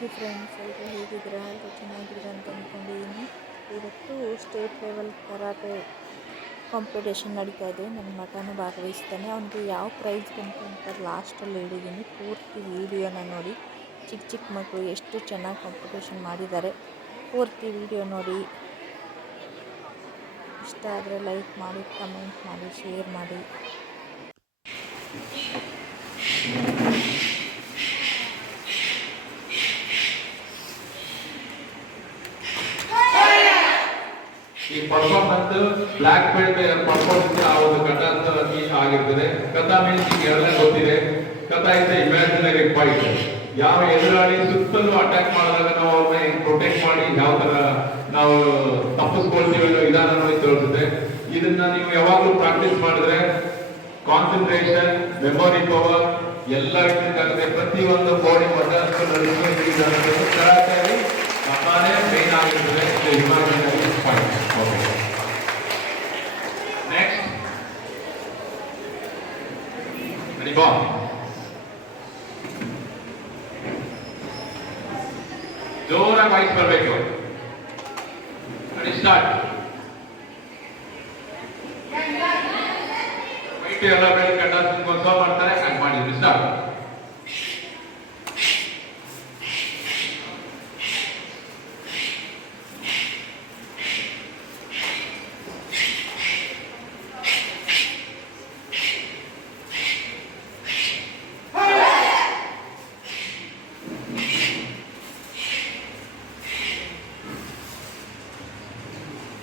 Hi friends ಎಲ್ಲರೂ ಹೇಗಿದ್ದೀರಾ? ಎಲ್ಲರೂ ಚೆನ್ನಾಗಿದ್ದೀರಾ ಅಂತ ಅಂದ್ಕೊಂಡಿದ್ದೀನಿ ಇವತ್ತು ಸ್ಟೇಟ್ ಲೆವೆಲ್ ಕರಾಟೆ ಕಾಂಪಿಟೇಷನ್ ನಡೀತಾ ಇದೆ. ನನ್ನ ಮಗನೂ ಭಾಗವಹಿಸ್ತಾನೆ. ಅವನಿಗೆ ಯಾವ ಪ್ರೈಸ್ ಬಂತು ಅಂತ ಲಾಸ್ಟಲ್ಲಿ ಹೇಳಿದ್ದೀನಿ. ಪೂರ್ತಿ ವೀಡಿಯೋನ ನೋಡಿ. ಚಿಕ್ಕ ಚಿಕ್ಕ ಮಕ್ಕಳು ಎಷ್ಟು ಚೆನ್ನಾಗಿ ಕಾಂಪಿಟೇಷನ್ ಮಾಡಿದ್ದಾರೆ. ಪೂರ್ತಿ ವೀಡಿಯೋ ನೋಡಿ. ಇಷ್ಟ ಆದರೆ ಲೈಕ್ ಮಾಡಿ ಕಮೆಂಟ್ ಮಾಡಿ ಶೇರ್ ಮಾಡಿ ಈ ಪರ್ಫಾರ್ಮೆನ್ಸ್ ಬ್ಲಾಕ್ ಬೆಲ್ಟ್ ಪರ್ಫಾರ್ಮೆನ್ಸ್ ಆ ಒಂದು ಕಥಾ ಅಂತ ಆಗಿರ್ತದೆ. ಕಥಾ ಮೀನ್ಸ್ ಈಗ ಎಲ್ಲ ಗೊತ್ತಿದೆ. ಕಥಾ ಇಸ್ ಇಮ್ಯಾಜಿನರಿ ಫೈಟ್ ಯಾವ ಎದುರಾಳಿ ಸುತ್ತಲೂ ಅಟ್ಯಾಕ್ ಮಾಡಿದಾಗ ನಾವು ಅವ್ರನ್ನ ಪ್ರೊಟೆಕ್ಟ್ ಮಾಡಿ ಯಾವ ತರ ನಾವು ತಪ್ಪಿಸ್ಕೊಳ್ತೀವಿ ಅನ್ನೋ ವಿಧಾನವನ್ನು ತೋರಿಸುತ್ತೆ. ಇದನ್ನ ನೀವು ಯಾವಾಗಲೂ ಪ್ರಾಕ್ಟೀಸ್ ಮಾಡಿದ್ರೆ ಕಾನ್ಸಂಟ್ರೇಷನ್ ಮೆಮೊರಿ ಪವರ್ ಎಲ್ಲ ಇರ್ಬೇಕಾಗುತ್ತೆ ಪ್ರತಿಯೊಂದು ಬಾಡಿ ಕಥಾನೇ ಮೇನ್ ಆಗಿರ್ತದೆ. Imaginary fight okay ರೆಡಿ ಬಾ ಜೋರಾಗಿ ವಾಯ್ಸ್ ಬರಬೇಕು ರೆಡಿ ಸ್ಟಾರ್ಟ್ ವೈಟ್ ಎಲ್ಲ ಬೆಳೆ ಕಂಡ ಉತ್ಸವ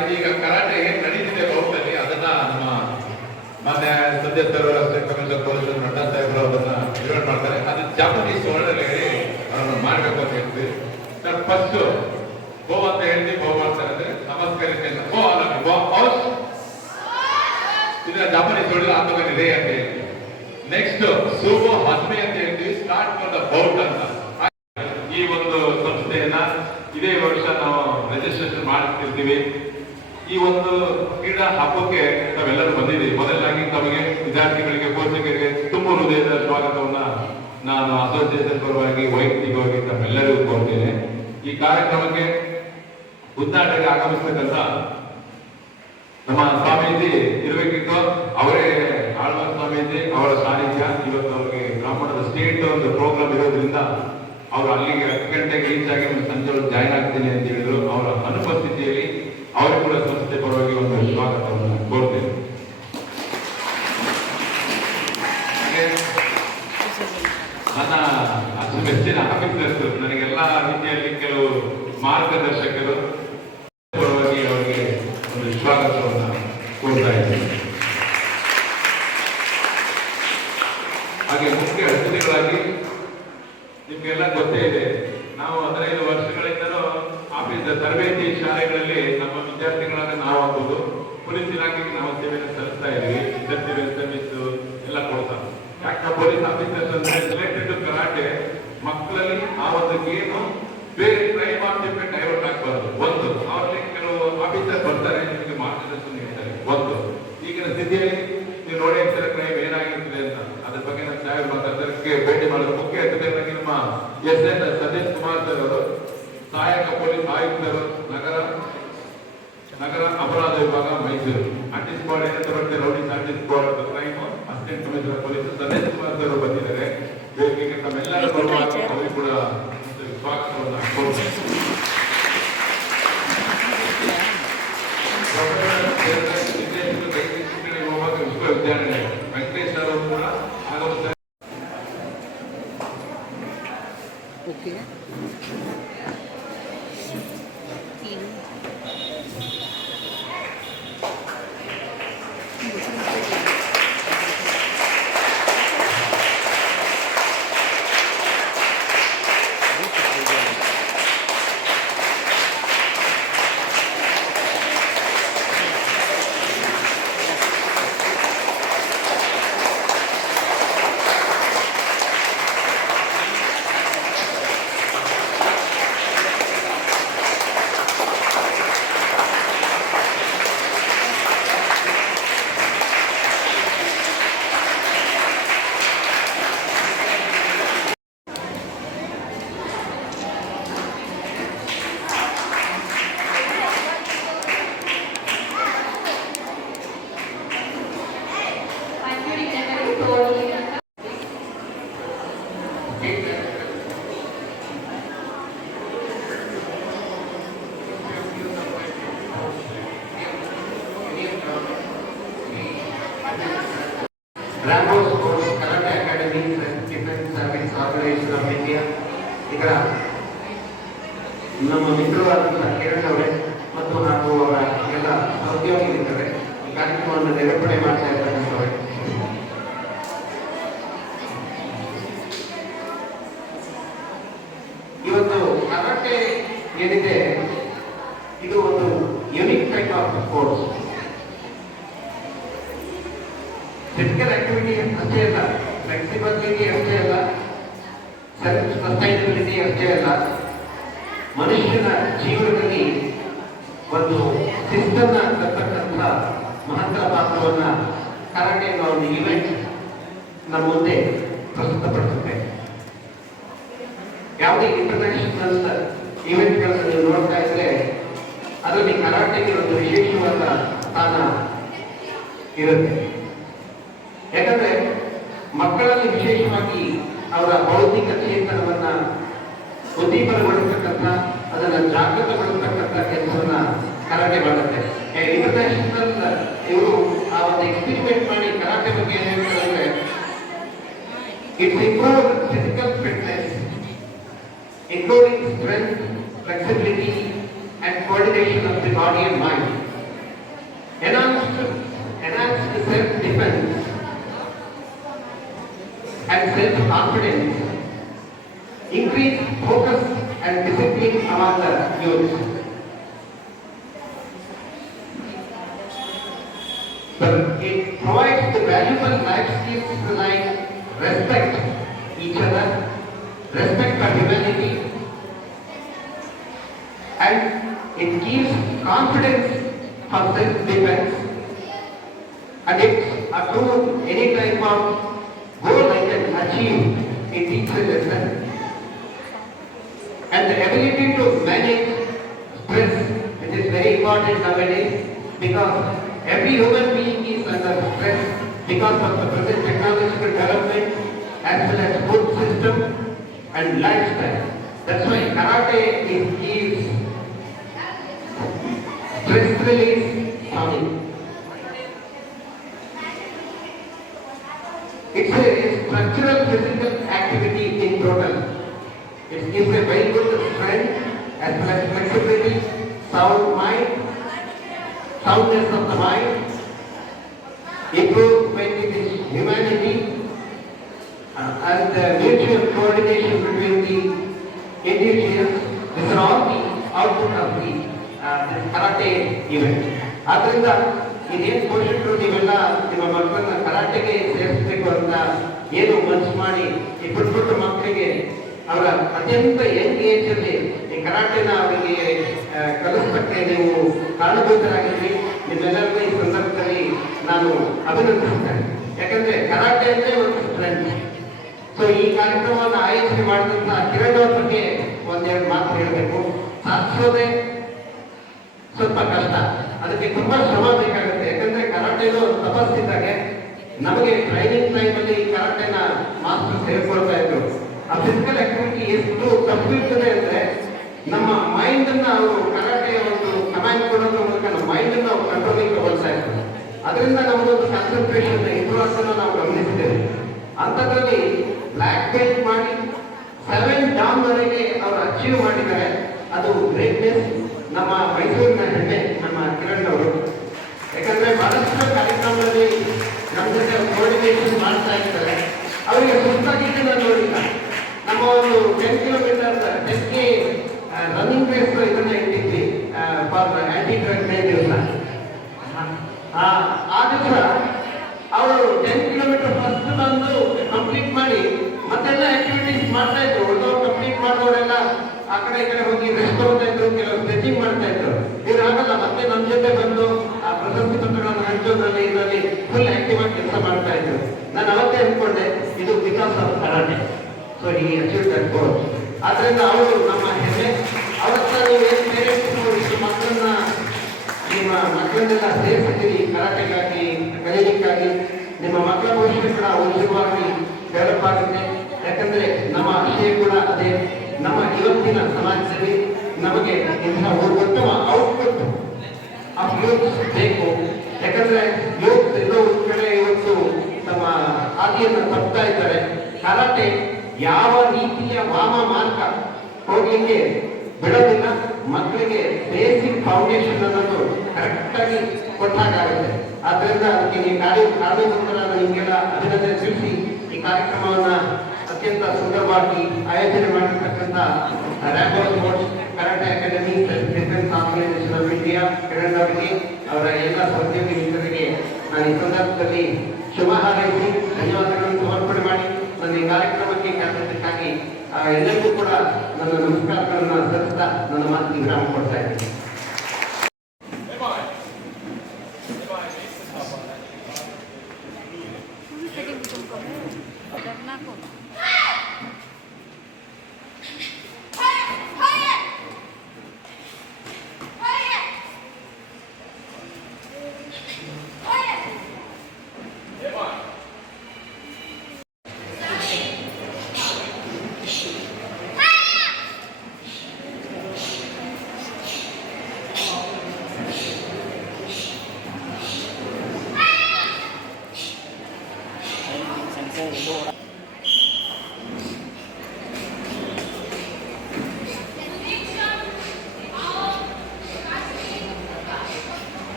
ಆಯ್ತು, ಈಗ ಕರಾಟೆ ಏನ್ ನಡೀತಿದೆ ಬಹುತಲ್ಲಿ ಅದನ್ನ ನಮ್ಮ ಮೊನ್ನೆ ಸದ್ಯ ಸರ್ ಪೊಲೀಸರು ನಡ್ಡಾ ಸಾಹೇಬ್ರು ಅದನ್ನ ನಿರ್ವಹಣೆ ಮಾಡ್ತಾರೆ. ಅದು ಜಾಪನೀಸ್ ವರ್ಡಲ್ಲಿ ಹೇಳಿ ಅದನ್ನು ಮಾಡ್ಬೇಕು ಅಂತ ಹೇಳ್ತೀವಿ. ಸರ್ ಫಸ್ಟ್ ಗೋ ಅಂತ ಹೇಳ್ತೀವಿ ಗೋ ಮಾಡ್ತಾರೆ ಅಂದ್ರೆ ನಮಸ್ಕರಿಸಿ ಗೋ ಅಲ್ಲ ಗೋ ಹೌಸ್ ಇದನ್ನ ಜಾಪನೀಸ್ ವರ್ಡ್ ಆತ್ಮನಿದೆ ಅಂತ ಹೇಳ್ತೀವಿ. ನೆಕ್ಸ್ಟ್ ಸೂಬೋ ಹಸ್ಮೆ ಅಂತ ಹೇಳ್ತೀವಿ. ಸ್ಟಾರ್ಟ್ ಫಾರ್ ದ ಬೌಟ್ ಅಂತ ಈ ಒಂದು ಸಂಸ್ಥೆಯನ್ನ ಇದೇ ವರ್ಷ ನಾವು ರಿಜಿಸ್ಟ್ರೇಷನ್ ಮಾಡ್ತಿರ್ತೀವಿ ಈ ಒಂದು ಕ್ರೀಡಾ ಹಬ್ಬಕ್ಕೆ ನಾವೆಲ್ಲರೂ ಬಂದಿದ್ದೀವಿ. ಮೊದಲಾಗಿ ತಮಗೆ ವಿದ್ಯಾರ್ಥಿಗಳಿಗೆ ಪೋಷಕರಿಗೆ ತುಂಬ ಹೃದಯದ ಸ್ವಾಗತವನ್ನ ನಾನು ಅಸೋಸಿಯೇಷನ್ ಪರವಾಗಿ ವೈಯಕ್ತಿಕವಾಗಿ ತಮ್ಮೆಲ್ಲರಿಗೂ ಕೋರ್ತೇನೆ. ಈ ಕಾರ್ಯಕ್ರಮಕ್ಕೆ ಉದ್ಘಾಟನೆಗೆ ಆಗಮಿಸ್ತಕ್ಕಂಥ ನಮ್ಮ ಸ್ವಾಮೀಜಿ ಇರಬೇಕಿತ್ತು. ಅವರೇ ಆಳ್ವ ಸ್ವಾಮೀಜಿ, ಅವರ ಸಾನ್ನಿಧ್ಯ. ಇವತ್ತು ಅವರಿಗೆ ಬ್ರಾಹ್ಮಣದ ಸ್ಟೇಟ್ ಒಂದು ಪ್ರೋಗ್ರಾಮ್ ಇರೋದ್ರಿಂದ ಅವರು ಅಲ್ಲಿಗೆ ಹತ್ತು ಗಂಟೆಗೆ ರೀಚ್ ಆಗಿ ಸಂಜೆ ಜಾಯ್ನ್ ಆಗ್ತೀನಿ ಅಂತ ಹೇಳಿದ್ರು. ಅವರ ಅನುಪಸ್ಥಿತಿಯಲ್ಲಿ ಅವರಿಗೆ ಕೂಡ ಸಂಸ್ಥೆ ಪರವಾಗಿ ಒಂದು ಸ್ವಾಗತವನ್ನು ಕೋರ್ತೇನೆ. ಹಾಗೆ ನನ್ನ ಅತಿ ಮೆಚ್ಚಿನ ಆಫೀಸರ್ಸ್ ನನಗೆಲ್ಲ ರೀತಿಯಲ್ಲಿ ಕೆಲವು ಮಾರ್ಗದರ್ಶಕರು ಪರವಾಗಿ ಅವರಿಗೆ ಒಂದು ಸ್ವಾಗತವನ್ನು ಕೋರ್ತಾ ಇದ್ದೀನಿ. ಹಾಗೆ ಮುಖ್ಯ ಅತಿಥಿಗಳಾಗಿ ನಿಮಗೆಲ್ಲ ಗೊತ್ತೇ ಇದೆ. ನಾವು ಹದಿನೈದು ವರ್ಷಗಳಿಂದಲೂ ಆಫೀಸ್, ತರಬೇತಿ ಶಾಲೆಗಳಲ್ಲಿ ನಮ್ಮ ವಿದ್ಯಾರ್ಥಿಗಳಾಗ ನಾವು ಆಗ್ಬೋದು ಪೊಲೀಸ್ ಇಲಾಖೆಗೆ ನಾವು ಸೇವೆಯನ್ನು ಸಲ್ಲಿಸ್ತಾ ಇದ್ದೀವಿ ಸಿವಿಲ್ ಸರ್ವಿಸ್ ಎಲ್ಲ ಕೊಡ್ತಾರೆ. ಯಾಕೆ ಪೊಲೀಸ್ ಆಫೀಸರ್ಸ್ ಅಂದ್ರೆ ರಿಲೇಟೆಡ್ ಕರಾಟೆ ಮಕ್ಕಳಲ್ಲಿ ಆ ಒಂದು ಗೇಮು ಬೇರೆ ಟ್ರೈ ಮಾಡ್ತಿರ್ಬೇಕು ಡೈವರ್ಟ್ ಆಗಬಾರ್ದು. ಒಂದು, ಅವ್ರಲ್ಲಿ ಕೆಲವು ಆಫೀಸರ್ ಬರ್ತಾರೆ, ನಿಮಗೆ ಮಾರ್ಗದರ್ಶನ ಹೇಳ್ತಾರೆ ಒಂದು, ಈಗಿನ ಸ್ಥಿತಿಯಲ್ಲಿ ನೀವು ನೋಡಿ ಅಂತಾರೆ ಕ್ರೈಮ್ ಏನಾಗಿರ್ತದೆ ಅಂತ. ಅದ್ರ ಬಗ್ಗೆ ನಮ್ಮ ಸಾಹೇಬ್ ಮಾತಾಡ್ತಾರೆ. ಭೇಟಿ ಮಾಡೋದು ಮುಖ್ಯ. ಅತಿಥಿಯಾಗಿ ನಮ್ಮ ಎಸ್ ಎನ್ ಅವರಿಗೆ ಕೂಡ ಒಂದು ಸ್ವಾಗತವನ್ನು ಒಂದು ಶಿಸ್ತನ್ನ ತರ್ತಕ್ಕಂಥ ಮಹತ್ತರ ಪಾತ್ರವನ್ನ ಕರಾಟೆ ಎನ್ನುವ ಒಂದು ಇವೆಂಟ್ ನಮ್ಮ ಮುಂದೆ ಪ್ರಸ್ತುತಪಡಿಸುತ್ತೆ. ಯಾವುದೇ ಇಂಟರ್ನ್ಯಾಷನಲ್ ಇವೆಂಟ್ಗಳನ್ನು ನೀವು ನೋಡ್ತಾ ಇದ್ರೆ ಅದರಲ್ಲಿ ಕರಾಟೆಗೆ ಒಂದು ವಿಶೇಷವಾದ ಸ್ಥಾನ ಇರುತ್ತೆ. ಯಾಕಂದ್ರೆ ಮಕ್ಕಳಲ್ಲಿ ವಿಶೇಷವಾಗಿ ಅವರ ಬೌದ್ಧಿಕ ಚೇತನವನ್ನ ಉದ್ದೀಪನಗೊಳಿಸ್ತಕ್ಕಂಥ ಅದನ್ನ ಜಾಗೃತಗೊಳಿಸ್ತಕ್ಕಂಥ ಕೆಲಸವನ್ನ ಕರಾಟೆ ಮಾಡುತ್ತೆ ಇಂಟರ್ನ್ಯಾಷನಲ್ ಇವರು ಆ ಒಂದು ಎಕ್ಸ್ಪೆರಿಮೆಂಟ್ ಮಾಡಿ ಕರಾಟೆ ಬಗ್ಗೆ ಏನ್ ಹೇಳ್ತಾರೆ ಅಂದ್ರೆ it's improve physical fitness including strength, flexibility, and coordination of the body and mind. Enhanced, enhanced self-defense and self-confidence, increased focus and discipline among the youth. But it provides the valuable life skills like respect each other, respect for humanity, and it gives confidence for self-defense, and it's approved any type of goal I can achieve, it teaches a lesson. And the ability to manage stress, which is very important nowadays, because every human being is under stress because of the present technological development as well as food system and lifestyle. That's why karate is, is stress release sonic. Gives a very good strength as flexibility, sound mind, soundness of the mind, improvement in humanity, uh, and the mutual coordination between the individuals. These are all the output of the uh, this karate event. ಆದ್ದರಿಂದ ಇದೇನು ಪೋಷಕರು ನೀವೆಲ್ಲ ನಿಮ್ಮ ಮಕ್ಕಳನ್ನ ಕರಾಟೆಗೆ ಸೇರಿಸಬೇಕು ಅಂತ ಏನು ಮನಸ್ಸು ಮಾಡಿ ಈ ಪುಟ್ಟ ಪುಟ್ಟ ಮಕ್ಕಳಿಗೆ ಅವರ ಅತ್ಯಂತ ಯಂಗ್ ಏಜ್ ಅಲ್ಲಿ ಈ ಕರಾಟೆನ ಅವರಿಗೆ ಕಲಿಸಕ್ಕೆ ನೀವು ಕಾರಣಭೂತರಾಗಿದ್ರಿ. ನಿಮ್ಮೆಲ್ಲರಿಗೂ ಈ ಸಂದರ್ಭದಲ್ಲಿ ನಾನು ಅಭಿನಂದಿಸುತ್ತೇನೆ. ಯಾಕಂದ್ರೆ ಕರಾಟೆ ಅಂದ್ರೆ ಒಂದು ಸ್ಟ್ರೆಂತ್. ಸೊ ಈ ಕಾರ್ಯಕ್ರಮವನ್ನು ಆಯೋಜನೆ ಮಾಡಿದಂತ ಕಿರಣ್ ಅವ್ರ ಬಗ್ಗೆ ಒಂದೆರಡು ಮಾತು ಹೇಳಬೇಕು. ಸಾಧಿಸೋದೆ ಸ್ವಲ್ಪ ಕಷ್ಟ. ಅದಕ್ಕೆ ತುಂಬಾ ಶ್ರಮ ಬೇಕಾಗುತ್ತೆ. ಯಾಕಂದ್ರೆ ಕರಾಟೆದು ತಪಸ್ಸಿದ್ದಾಗೆ ನಮಗೆ ಟ್ರೈನಿಂಗ್ ಟೈಮ್ ಅಲ್ಲಿ ಕರಾಟೆನ ಮಾಸ್ಟರ್ ಸೇರ್ಕೊಳ್ತಾ ಇದ್ರು ಆ ಫಿಸಿಕಲ್ ಆಕ್ಟಿವಿಟಿ ಎಷ್ಟು ತಪ್ಪಿರ್ತದೆ ಅಂದ್ರೆ ನಮ್ಮ ಮೈಂಡ್ ಅನ್ನ ಅವರು ಕರಾಟೆಯ ಒಂದು ಕಮಾಂಡ್ ಕೊಡೋದ್ರ ಮೂಲಕ ನಮ್ಮ ಮೈಂಡ್ ಅನ್ನ ಅವ್ರು ಕಂಟ್ರೋಲಿಂಗ್ ತಗೊಳ್ತಾ ಇದ್ರು ಅದರಿಂದ ಕಾನ್ಸಂಟ್ರೇಷನ್ ಇಂಪ್ರೂವ್ ಅನ್ನು ನಾವು ಗಮನಿಸಿದ್ದೇವೆ. ಅಂಥದ್ರಲ್ಲಿ ಬ್ಲ್ಯಾಕ್ ಬೆಲ್ಟ್ ಮಾಡಿ ಸೆವೆನ್ ಡಾಮ್ ವರೆಗೆ ಅವರು ಅಚೀವ್ ಮಾಡಿದ್ದಾರೆ. ಅದು ಗ್ರೇಟ್ನೆಸ್ ನಮ್ಮ ಮೈಸೂರಿನ ಹೆಮ್ಮೆ, ನಮ್ಮ ಕಿರಣ್ ಅವರು. ಯಾಕಂದ್ರೆ ಬಹಳಷ್ಟು ಕಾರ್ಯಕ್ರಮದಲ್ಲಿ ನಮ್ಮ ಜೊತೆ ಕೋರ್ಡಿನೇಷನ್ ಮಾಡ್ತಾ ಇರ್ತಾರೆ ಅವರಿಗೆ ಸುಸ್ತಾಗಿದ್ದು ನಾನು ನೋಡಿಲ್ಲ. ನಮ್ಮ ಒಂದು ten kilometre ten K running race ಇದನ್ನ ಇಟ್ಟಿದ್ವಿ. ಫಾರ್ ಆಂಟಿ ಡ್ರಗ್ ಡೇ ಈ ಅಚೀವ್ ಗೋಲ್ ಆದ್ರಿಂದ ಅವರು ನಮ್ಮ ಹೆಮ್ಮೆ. ಅವತ್ತ ನೀವು ಏನು ಪೇರೆಂಟ್ಸ್ ಇಷ್ಟು ಮಕ್ಕಳನ್ನ ನಿಮ್ಮ ಮಕ್ಕಳನ್ನೆಲ್ಲ ಸೇರಿಸಿದ್ದೀರಿ ಕರಾಟೆಗಾಗಿ ಕಲಿಯಲಿಕ್ಕಾಗಿ ನಿಮ್ಮ ಮಕ್ಕಳ ಭವಿಷ್ಯ ಕೂಡ ಉದ್ಯೋಗವಾಗಿ ಡೆವಲಪ್ ಆಗುತ್ತೆ. ಯಾಕಂದ್ರೆ ನಮ್ಮ ಆಶಯ ಕೂಡ ಅದೇ ನಮ್ಮ ಇವತ್ತಿನ ಸಮಾಜದಲ್ಲಿ ನಮಗೆ ಇಂತಹ ಉತ್ತಮ ಔಟ್ಪುಟ್ ಆಫ್ ಯೂತ್ ಬೇಕು. ಯಾಕಂದ್ರೆ ಯೂತ್ ಎಲ್ಲೋ ಒಂದು ಕಡೆ ಇವತ್ತು ತಮ್ಮ ಹಾದಿಯನ್ನು ತಪ್ಪುತ್ತಾ ಇದ್ದಾರೆ. ಕರಾಟೆ ಯಾವ ರೀತಿಯ ವಾಮ ಮಾರ್ಗ ಹೋಗ್ಲಿಕ್ಕೆ ಬಿಡೋದಿಲ್ಲ, ಮಕ್ಕಳಿಗೆ ಬೇಸಿಕ್ ಫೌಂಡೇಶನ್ ಅನ್ನೋದು ಕರೆಕ್ಟ್ ಆಗಿ ಕೊಟ್ಟಾಗುತ್ತೆ ಆದ್ರಿಂದ ಅದಕ್ಕೆ ಈ ಕಾರ್ಯ ಕಾರಣಕ್ಕೋಸ್ಕರ ಹಿಂಗೆಲ್ಲ ಅಭಿನಂದನೆ ತಿಳಿಸಿ ಈ ಕಾರ್ಯಕ್ರಮವನ್ನ ಅತ್ಯಂತ ಸುಂದರವಾಗಿ ಆಯೋಜನೆ ಮಾಡಿರ್ತಕ್ಕಂಥ Rambo sports karate academy defence organisation of India Kiran ಅವರ ಎಲ್ಲ ಸಹೋದ್ಯೋಗಿ ಮಿತ್ರರಿಗೆ ನಾನು ಈ ಸಂದರ್ಭದಲ್ಲಿ ಶುಭ ಹಾರೈಸಿ ಧನ್ಯವಾದಗಳನ್ನು ಸಮರ್ಪಣೆ ಮಾಡಿ ನನ್ನ ಈ ಕಾರ್ಯಕ್ರಮಕ್ಕೆ ಕರೆದಿದ್ದಕ್ಕಾಗಿ ಆ, ಎಲ್ಲರಿಗೂ ಕೂಡ ನನ್ನ ನಮಸ್ಕಾರಗಳನ್ನು ಸಲ್ಲಿಸ್ತಾ ನನ್ನ ಮಾತಿಗೆ ವಿರಾಮ ಕೊಡ್ತಾ ಇದ್ದೀನಿ.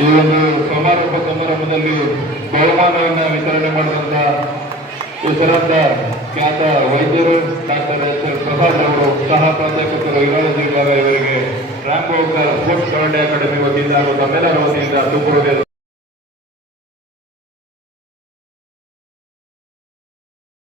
ಈ ಒಂದು ಸಮಾರೋಪ ಸಮಾರಂಭದಲ್ಲಿ ಬಹುಮಾನವನ್ನ ವಿತರಣೆ ಮಾಡಿದಂತ ಹೆಸರಾಂತ ಖ್ಯಾತ ವೈದ್ಯರು ಡಾಕ್ಟರ್ ಎಸ್ ಎಲ್ ಪ್ರಸಾದ್ ಅವರು, ಸಹ ಪ್ರಾಧ್ಯಾಪಕರು ಇವರಿಗೆ ರ್ಯಾಂಬೋ ಸ್ಪೋರ್ಟ್ಸ್ ಕಬಡ್ಡಿ ಅಕಾಡೆಮಿ ವತಿಯಿಂದ ಹಾಗೂ ತಮ್ಮೆಲ್ಲರ ವತಿಯಿಂದ ತುಕುರುಗೆ